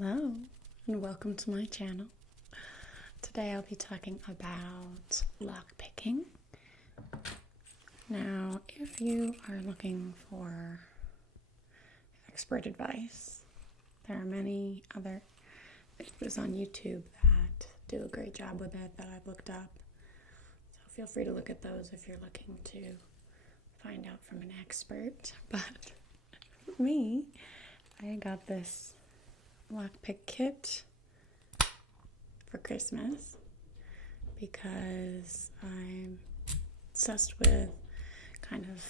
Hello and welcome to my channel. Today I'll be talking about lock picking. Now, if you are looking for expert advice, there are many other videos on YouTube that do a great job with it that I've looked up. So feel free to look at those if you're looking to find out from an expert. But for me, I got this lockpick kit for Christmas because I'm obsessed with kind of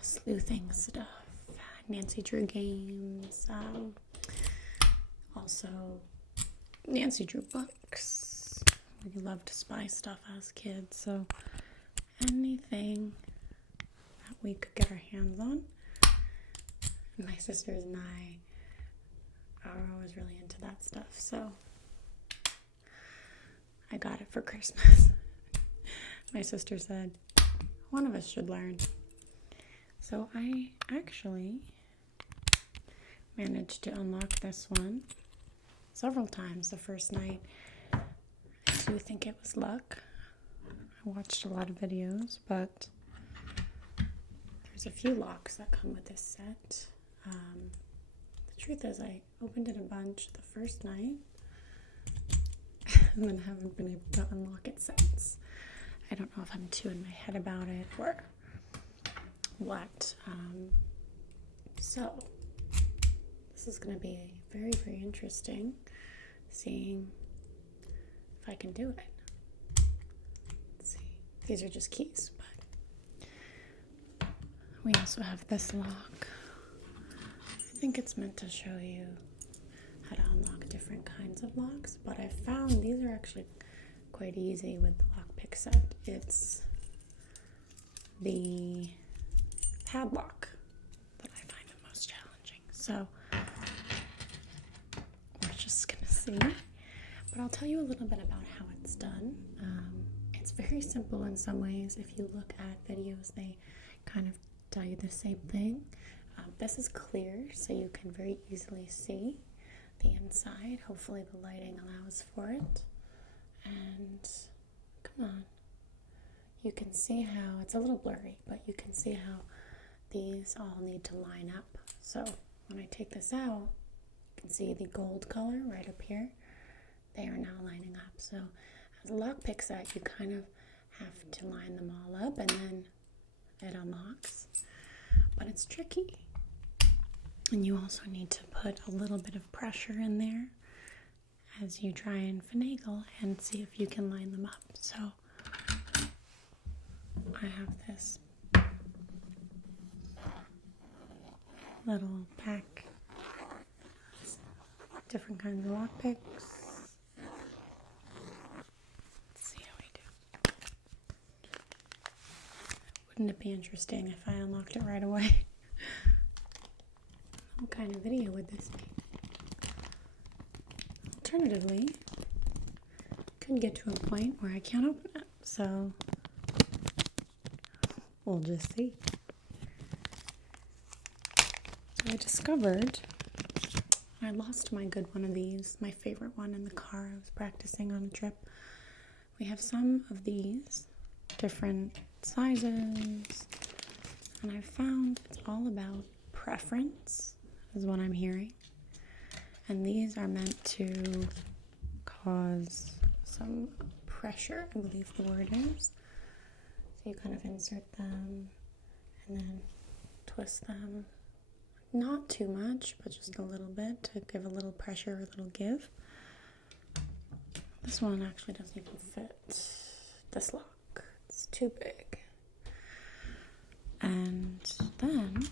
sleuthing stuff, Nancy Drew games, also Nancy Drew books. We loved to spy stuff as kids, so anything that we could get our hands on. My sisters and I are always really into that stuff, so I got it for Christmas. My sister said one of us should learn. So I actually managed to unlock this one several times the first night. I do think it was luck. I watched a lot of videos, but there's a few locks that come with this set. The truth is, I opened it a bunch the first night and then haven't been able to unlock it since. I don't know if I'm too in my head about it or what. So this is going to be very, very interesting, seeing if I can do it. Let's see. These are just keys, but we also have this lock. I think it's meant to show you how to unlock different kinds of locks, but I found these are actually quite easy with the lockpick set. It's the padlock that I find the most challenging. So we're just gonna see, but I'll tell you a little bit about how it's done. It's very simple in some ways. If you look at videos, they kind of tell you the same thing. This is clear, so you can very easily see the inside. Hopefully the lighting allows for it. And come on. You can see how, it's a little blurry, but you can see how these all need to line up. So when I take this out, you can see the gold color right up here. They are now lining up. So as a lockpick set, you kind of have to line them all up and then it unlocks. But it's tricky. And you also need to put a little bit of pressure in there as you try and finagle and see if you can line them up. So I have this little pack, different kinds of lockpicks. Let's see how we do. Wouldn't it be interesting if I unlocked it right away? What kind of video would this be? Alternatively, I could get to a point where I can't open it, so we'll just see. So I discovered I lost my good one of these, my favorite one, in the car. I was practicing on a trip. We have some of these, different sizes, and I found it's all about preference, is what I'm hearing. And these are meant to cause some pressure, I believe the word is. So you kind of insert them and then twist them. Not too much, but just a little bit to give a little pressure, a little give. This one actually doesn't even fit this lock. It's too big. And then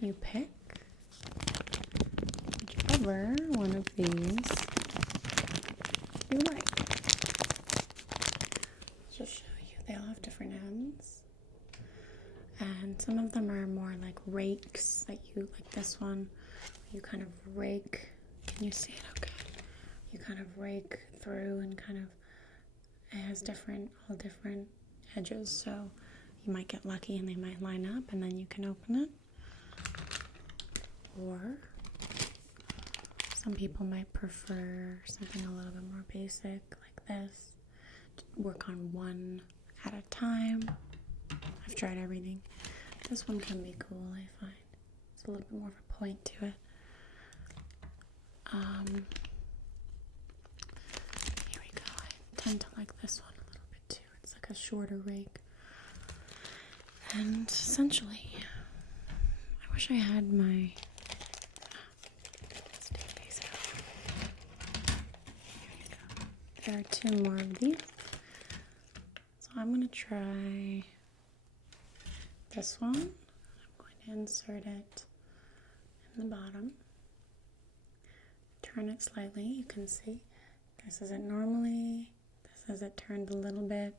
you pick whichever one of these you like. I'll just show you. They all have different ends. And some of them are more like rakes that you, like this one, you kind of rake. Can you see it okay? You kind of rake through and kind of, it has all different edges. So you might get lucky and they might line up and then you can open it. Or Some people might prefer something a little bit more basic like this. Work on one at a time. I've tried everything. This one can be cool, I find. It's a little bit more of a point to it. Here we go. I tend to like this one a little bit too. It's like a shorter rake. And essentially, I wish I had my... Let's take these out. Here we go. There are 2 more of these. So I'm going to try this one. I'm going to insert it in the bottom. Turn it slightly. You can see this is it normally. This is it turned a little bit.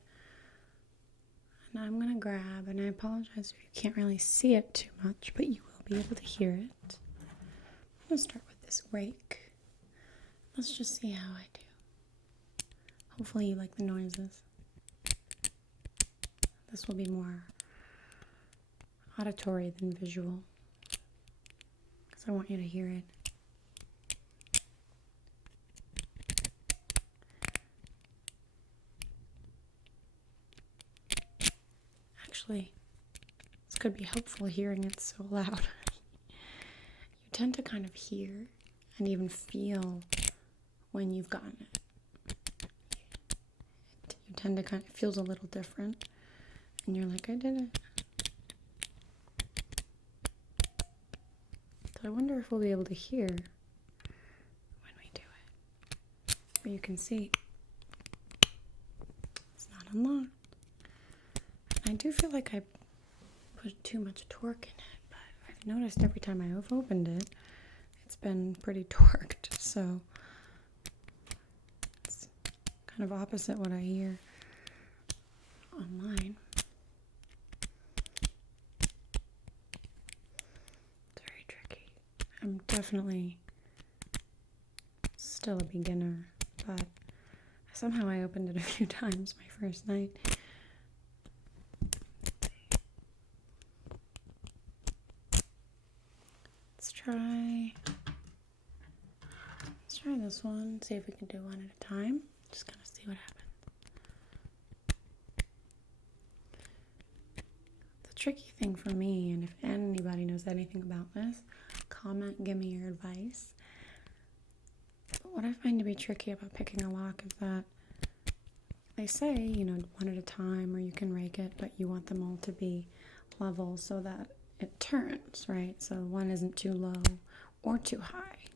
And I'm going to grab, and I apologize if you can't really see it too much, but you will be able to hear it. I'm going to start with this rake. Let's just see how I do. Hopefully you like the noises. This will be more auditory than visual, because I want you to hear it. Actually, this could be helpful hearing it so loud. You tend to kind of hear and even feel when you've gotten it. You tend to kind of, it feels a little different. And you're like, I did it. So I wonder if we'll be able to hear when we do it. But you can see it's not unlocked. I do feel like I put too much torque in it, but I've noticed every time I've opened it, it's been pretty torqued. So it's kind of opposite what I hear online. I'm definitely still a beginner, but somehow I opened it a few times my first night. Let's try this one, see if we can do one at a time. Just kind of see what happens. The tricky thing for me, and if anybody knows anything about this, comment, give me your advice. But what I find to be tricky about picking a lock is that they say, one at a time, or you can rake it, but you want them all to be level so that it turns, right? So one isn't too low or too high.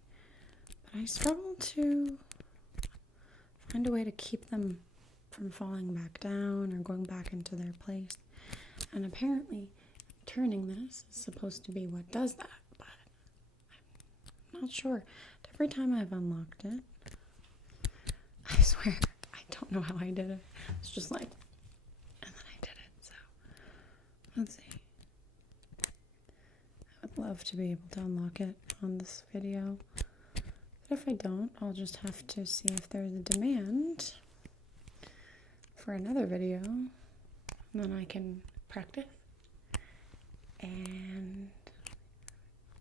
But I struggle to find a way to keep them from falling back down or going back into their place. And apparently, turning this is supposed to be what does that. Not sure. Every time I've unlocked it, I swear, I don't know how I did it. It's just like, and then I did it. So, let's see. I would love to be able to unlock it on this video. But if I don't, I'll just have to see if there's a demand for another video. And then I can practice and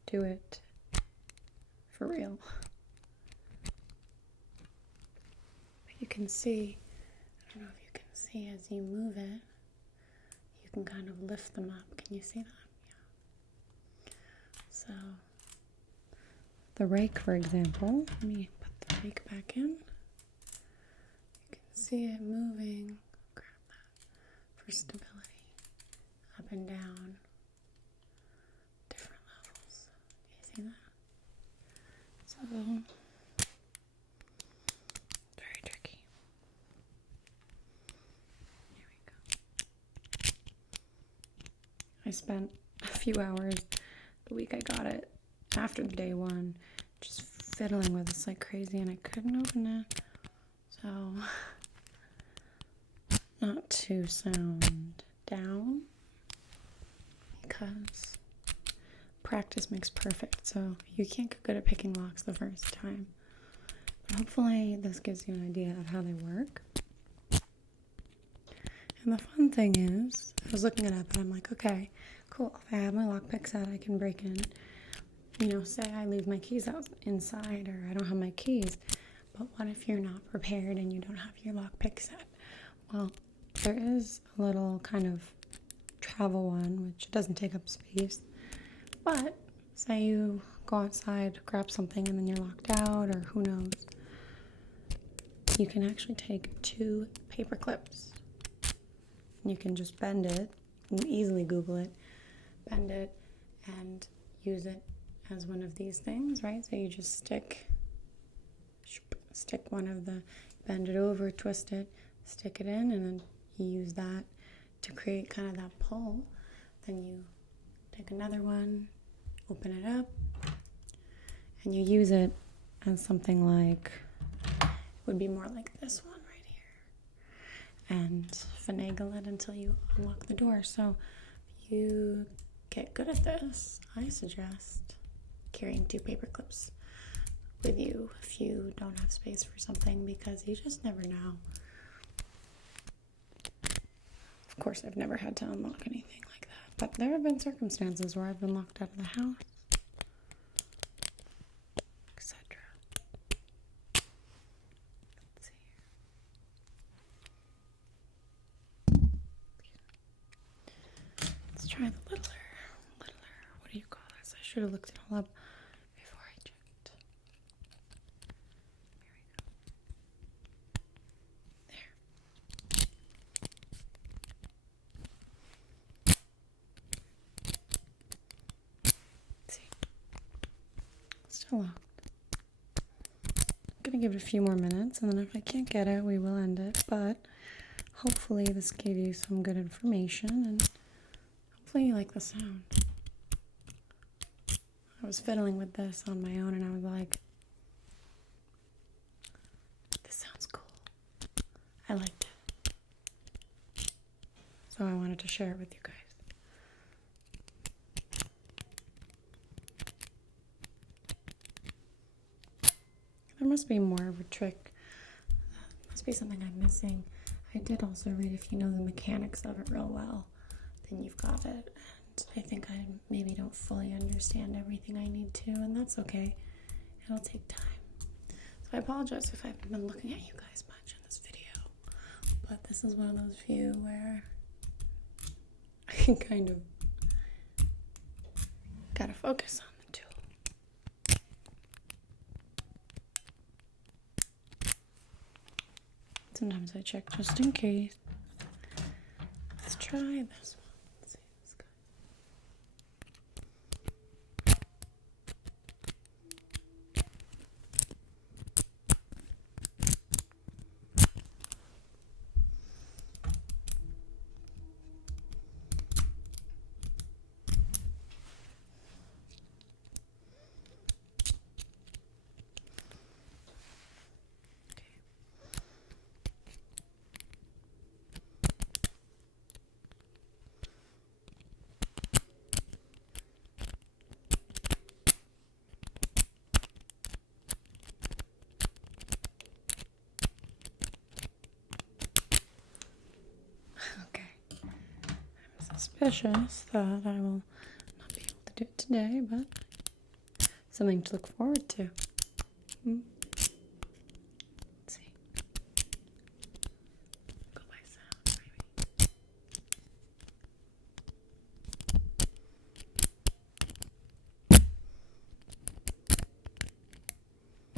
do it for real. But you can see, I don't know if you can see as you move it, you can kind of lift them up. Can you see that? Yeah. So, the rake, for example, let me put the rake back in. You can see it moving. Grab that for stability. Up and down. Different levels. Do you see that? Very tricky. Here we go. I spent a few hours the week I got it after the day one just fiddling with this like crazy, and I couldn't open it. So, not to sound down, because practice makes perfect, so you can't get good at picking locks the first time. But hopefully this gives you an idea of how they work. And the fun thing is, I was looking it up and I'm like, okay, cool. If I have my lockpick set, I can break in. say I leave my keys out inside or I don't have my keys, but what if you're not prepared and you don't have your lockpick set? Well, there is a little kind of travel one, which doesn't take up space, but say you go outside, grab something, and then you're locked out, or who knows, you can actually take 2 paper clips. You can just bend it, you can easily Google it, bend it, and use it as one of these things, right? So you just stick one of the, bend it over, twist it, stick it in, and then you use that to create kind of that pull. Then you take another one, open it up, and you use it as something like, it would be more like this one right here, and finagle it until you unlock the door. So if you get good at this, I suggest carrying 2 paper clips with you if you don't have space for something, because you just never know. Of course, I've never had to unlock anything like that, but there have been circumstances where I've been locked out of the house, etc. Let's see here. Let's try the littler. What do you call this? I should have looked it all up before I checked. Here we go. There. Let's see. Still locked. I'm gonna give it a few more minutes, and then if I can't get it, we will end it. But hopefully this gave you some good information, and hopefully you like the sound. I was fiddling with this on my own, and I was like, this sounds cool. I liked it. So I wanted to share it with you guys. There must be more of a trick. Must be something I'm missing. I did also read, if you know the mechanics of it real well, then you've got it. And I think I maybe don't fully understand everything I need to, and that's okay. It'll take time. So I apologize if I haven't been looking at you guys much in this video, but this is one of those few where I can kind of gotta focus on the tool. Sometimes I check just in case. Let's try this one. Let's see this guy. Suspicious that I will not be able to do it today, but something to look forward to. Let's see. Go by sound, maybe.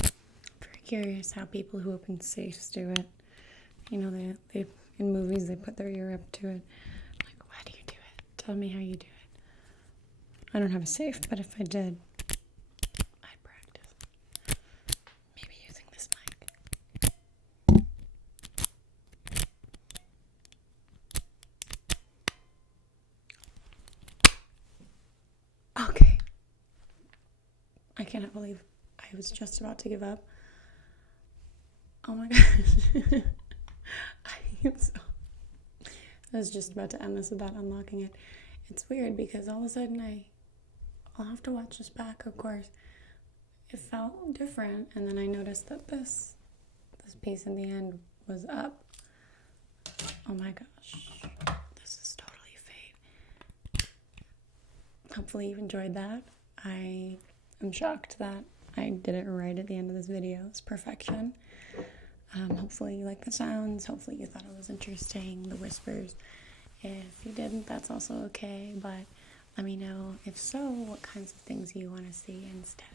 I'm very curious how people who open safes do it. You know, they in movies they put their ear up to it. Tell me how you do it. I don't have a safe, but if I did, I'd practice. Maybe using this mic. Okay. I cannot believe I was just about to give up. Oh my gosh. I was just about to end this without unlocking it. It's weird because all of a sudden I'll have to watch this back, of course. It felt different, and then I noticed that this piece in the end was up. Oh my gosh. This is totally fate. Hopefully you enjoyed that. I I'm shocked that I didn't write at the end of this video. It's perfection. Hopefully you like the sounds. Hopefully you thought it was interesting, the whispers. If you didn't, that's also okay, but let me know, if so, what kinds of things you want to see instead.